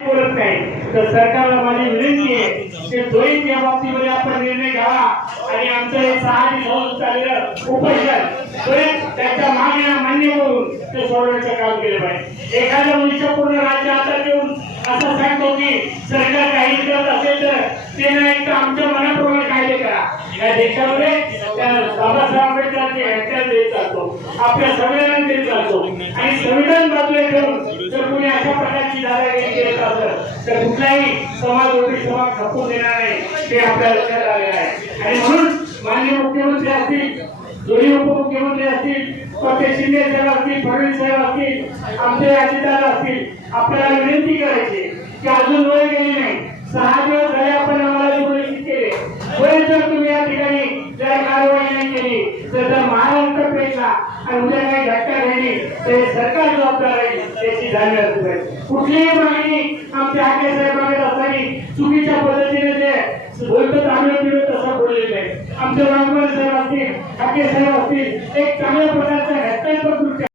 बोलत नाही तर सरकारला माझी विनंती आहे की त्वरित या बाबतीमध्ये आपण निर्णय घ्यावा आणि आमचं हे 6 दिवस चाललेलं उपोषण त्वरित त्याच्या मागण्या मान्य करून ते सोडवण्याचं काम केलं पाहिजे। एखाद्या मनुष्यपूर्ण राज्य हातात घेऊन असं सांगतो की सरकार काही करत असेल तर ते नाही तर आमच्या मनाप्रमाणे कायदे करा। या देशामध्ये बाबासाहेब आंबेडकरांचे व्याख्यान देत चालतो, आपल्या संविधान देत चालतो आणि संविधान बाजूला ठेवून जर कोणी अशा प्रकारची दादागिरी करत असेल तर कुठलाही समाज समाज खपून देणार नाही ते आपल्या लक्षात आलेलं आहे। आणि म्हणून माननीय मुख्यमंत्री असतील, दोन्ही उपमुख्यमंत्री असतील, ते शिंदे साहेब असतील, फडणवीस साहेब असतील, आमचे अजितदादा असतील, आपल्याला विनंती करायची की अजून वेळ गेली नाही, 6 दिवस झाले आपण आम्हाला निवडणूक केले, जर तुम्ही या ठिकाणी जर कारवाई नाही केली तर महाराष्ट्र पेटला आणि उद्या काही झटका राहिली तर सरकार जबाबदार राहील याची जाणीव असली पाहिजे। कुठलीही मागणी आमच्या हाके साहेब मागत असताना चुकीच्या पद्धतीने ते बोलतात आम्ही तसं बोललेलं आहे। आमचे वाघमारे साहेब असतील, हाके साहेब असतील, एक चांगल्या प्रकारचा घटनात्मक